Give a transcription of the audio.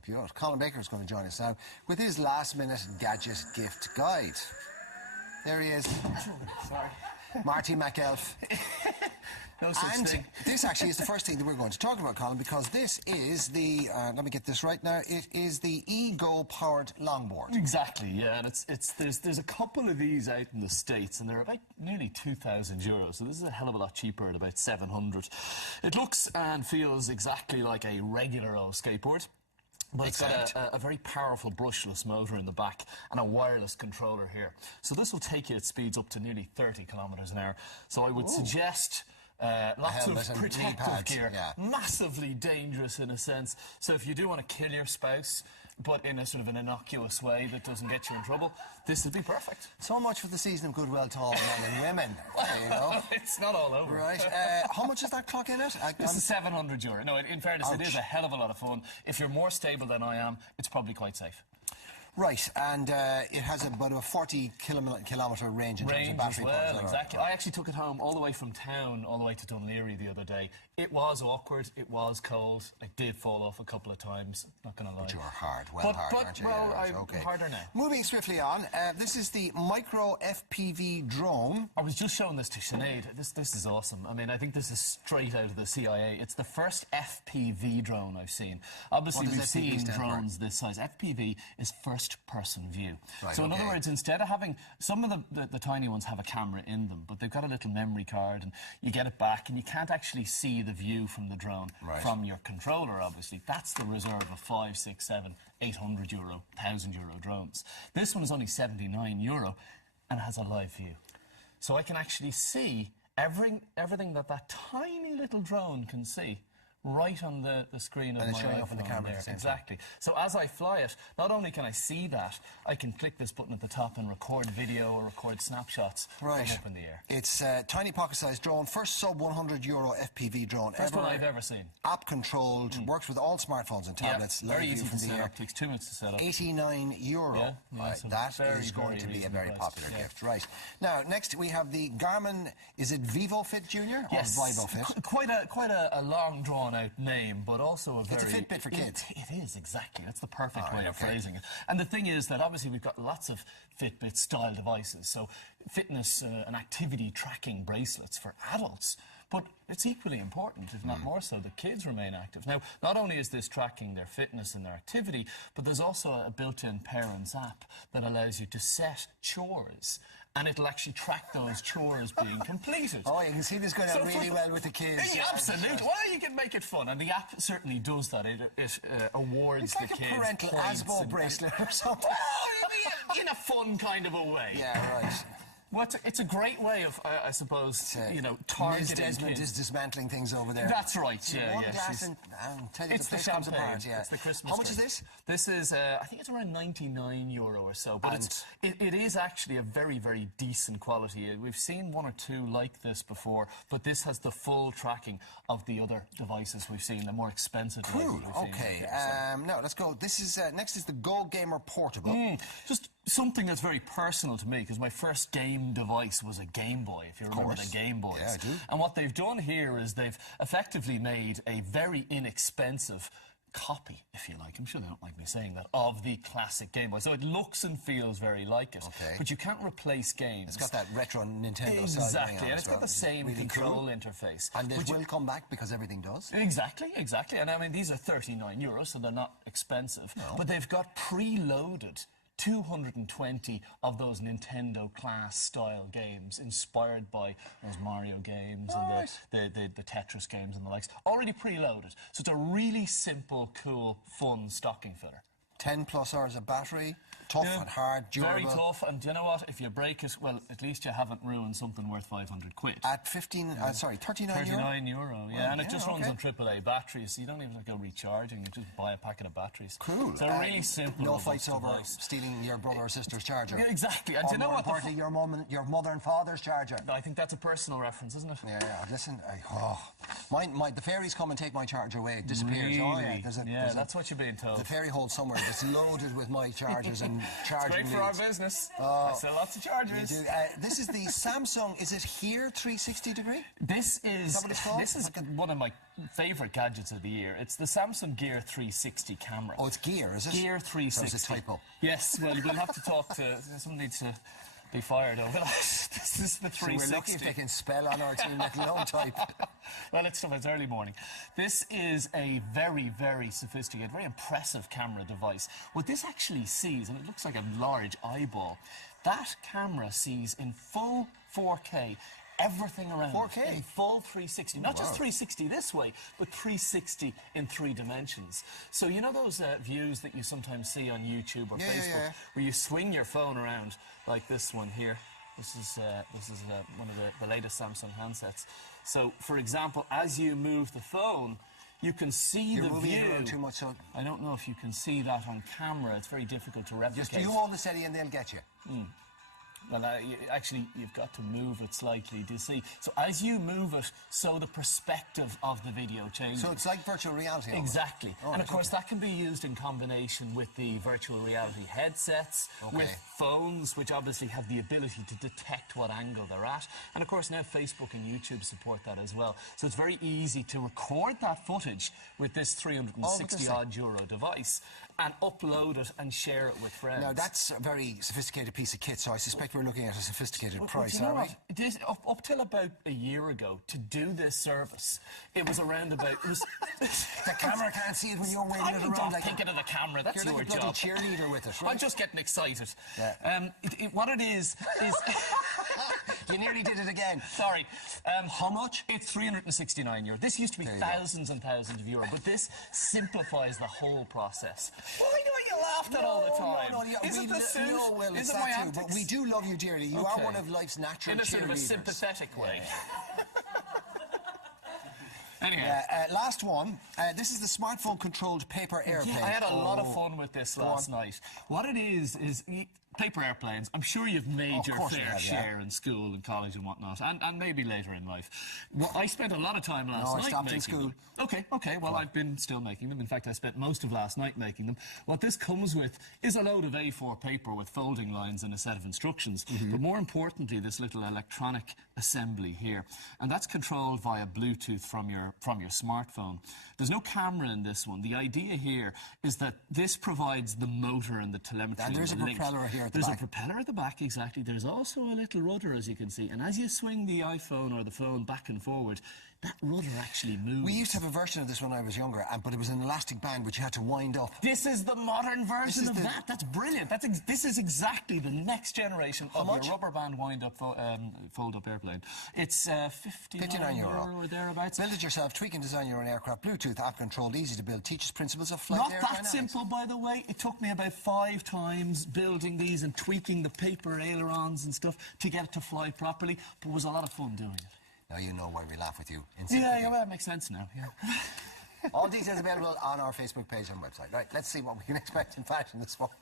help you out. Colin Baker is going to join us now with his last-minute gadget gift guide. There he is. Sorry. Marty McElf. No such And thing. this actually is the first thing that we're going to talk about, Colin, because this is the, let me get this right now, it is the Ego-powered longboard. Exactly, yeah, and there's a couple of these out in the States, and they're about nearly €2,000, so this is a hell of a lot cheaper at about 700. It looks and feels exactly like a regular old skateboard. But it's got a very powerful brushless motor in the back and a wireless controller here. So this will take you at speeds up to nearly 30 kilometres an hour. So I would suggest lots of protective gear. Yeah. Massively dangerous in a sense. So if you do want to kill your spouse, but in a sort of an innocuous way that doesn't get you in trouble, this would be perfect. So much for the season of goodwill to all men and women. There you go. It's not all over. Right. How much is that clock in it? This is €700. No, in fairness, Ouch. It is a hell of a lot of fun. If you're more stable than I am, it's probably quite safe. Right, and it has about a 40 kilometre range in terms of battery power. Well, exactly. I actually took it home all the way from town, all the way to Dunleary the other day. It was awkward, it was cold, I did fall off a couple of times, not going to lie. But you're hard, hard, aren't you? Well, I'm harder now. Moving swiftly on, this is the micro FPV drone. I was just showing this to Sinead. This is awesome. I mean, I think this is straight out of the CIA. It's the first FPV drone I've seen. Obviously, we've seen drones this size. FPV is first-person view. Right, so in other words, instead of having... Some of the tiny ones have a camera in them, but they've got a little memory card, and you get it back, and you can't actually see the view from the drone from your controller, obviously. That's the reserve of 5, 6, 7, 800 euro, €1,000 drones. This one is only €79 and has a live view. So I can actually see everything that tiny little drone can see right on the screen of my iPhone. Up on the camera there. Exactly. So as I fly it, not only can I see that, I can click this button at the top and record video or record snapshots from up in the air. It's a tiny pocket-sized drone, first sub-€100 FPV drone first one I've ever seen. App-controlled, works with all smartphones and tablets. Very easy to set up, takes 2 minutes to set up. €89. Yeah, that is going to be a very popular gift. Right. Now, next we have the Garmin, is it VivoFit Junior or VivoFit? Quite a long drawn out name, but also a very... It's a Fitbit for kids. It is, exactly. That's the perfect way of phrasing it. And the thing is that obviously we've got lots of Fitbit-style devices, so fitness and activity tracking bracelets for adults. But it's equally important, if not more so, that kids remain active. Now, not only is this tracking their fitness and their activity, but there's also a built-in Parents app that allows you to set chores, and it'll actually track those chores being completed. Oh, you can see this going out really well with the kids. Yeah, absolutely. Well, you can make it fun, and the app certainly does that. It awards the kids. It's like a parental ASBO bracelet or something. Well, in a fun kind of a way. Yeah, right. Well, it's a great way of, I suppose, you know, targeting Ms. Desmond kids. is dismantling things over there. That's right, yeah. It's the champagne. It's the Christmas How much is this? This is, I think it's around €99 or so. But it is actually a very, very decent quality. We've seen one or two like this before, but this has the full tracking of the other devices we've seen, the more expensive devices we've seen. Okay, now let's go. This is, next is the Go Gamer Portable. Just something that's very personal to me, because my first game device was a Game Boy, if you remember the Game Boys. Yeah, I do. And what they've done here is they've effectively made a very inexpensive copy, if you like, I'm sure they don't like me saying that, of the classic Game Boy. So it looks and feels very like it, but you can't replace games. It's got that retro Nintendo Exactly, and it's got the same control interface. And it will come back because everything does? Exactly. And I mean, these are €39, so they're not expensive. No. But they've got preloaded 220 of those Nintendo class style games inspired by those Mario games and the Tetris games and the likes, already preloaded. So it's a really simple, cool, fun stocking filler. 10+ hours of battery, tough and hard, durable. Very tough, and you know what? If you break it, well, at least you haven't ruined something worth 500 quid. At €39? €39, yeah, and it just runs on AAA batteries, so you don't even have to go recharging, you just buy a packet of batteries. Cool. So really simple. No fights over stealing your brother or sister's charger. Yeah, exactly, and or you know what? More importantly, your mother and father's charger. I think that's a personal reference, isn't it? Yeah, listen, the fairies come and take my charger away, it disappears. Really? Oh, yeah, that's what you're being told. The fairy holds somewhere It's loaded with my chargers and charging It's great for our business. I sell lots of chargers. This is the Samsung, is it here 360 degree? This is that what it's called? This is one of my favourite gadgets of the year. It's the Samsung Gear 360 camera. Oh, it's Gear, is it? Gear 360. That was a typo. Yes, well, we'll have to talk to... Someone needs to be fired over that. This is the 360. So we're lucky if they can spell on our team, let alone type. Well, it's early morning. This is a very, very sophisticated, very impressive camera device. What this actually sees, and it looks like a large eyeball, that camera sees in full 4K everything around 4K? in full 360. Not just 360 this way, but 360 in 3 dimensions. So you know those views that you sometimes see on YouTube or Facebook, where you swing your phone around like this one here. This is one of the latest Samsung handsets. So, for example, as you move the phone, you can see the view. Too much, so I don't know if you can see that on camera. It's very difficult to replicate. Just do all the steady and they'll get you. Well, actually, you've got to move it slightly, do you see? So as you move it, so the perspective of the video changes. So it's like virtual reality. Exactly. And of course, that can be used in combination with the virtual reality headsets, with phones, which obviously have the ability to detect what angle they're at. And of course, now Facebook and YouTube support that as well. So it's very easy to record that footage with this 360-odd euro device and upload it and share it with friends. Now, that's a very sophisticated piece of kit, so I suspect we're looking at a sophisticated price, you know aren't we? This, up till about a year ago, to do this service, it was around about... It was the camera can't see it when you're waving it around. Like thinking of the camera, that's you're your like a job. cheerleader with it, right? I'm just getting excited. Yeah. What it is... You nearly did it again. Sorry. How much? It's 369 euro. This used to be thousands and thousands of euro, but this simplifies the whole process. Well, I know you laughed at all the time. No, is it the suit? No, well, is it's it my that too, antics? but we do love you dearly. You are one of life's natural cheerleaders. In a sort of a sympathetic way. Anyway. Last one. This is the smartphone-controlled paper airplane. Yeah, I had a lot of fun with this last night. What it is paper airplanes. I'm sure you've made your fair share in school and college and whatnot, and maybe later in life. Well, I spent a lot of time last night stopped making in school. them. Okay. Well, I've been still making them. In fact, I spent most of last night making them. What this comes with is a load of A4 paper with folding lines and a set of instructions. But more importantly, this little electronic assembly here, and that's controlled via Bluetooth from your smartphone. There's no camera in this one. The idea here is that this provides the motor and the telemetry. And there's a propeller here at the back. There's a propeller at the back, exactly. There's also a little rudder, as you can see. And as you swing the iPhone or the phone back and forward, that rudder actually moves. We used to have a version of this when I was younger, but it was an elastic band which you had to wind up. This is the modern version of that. That's brilliant. This is exactly the next generation of your rubber band wind-up, fold-up airplane. It's 59 euro or thereabouts. Build it yourself, tweak and design your own aircraft, Bluetooth, app-controlled, easy to build, teaches principles of flight Not air that dynamics. simple, by the way. It took me about 5 times building these and tweaking the paper ailerons and stuff to get it to fly properly, but it was a lot of fun doing it. Now you know why we laugh with you. Yeah, well, that makes sense now. Yeah. All details available on our Facebook page and website. Right, let's see what we can expect in fashion this morning.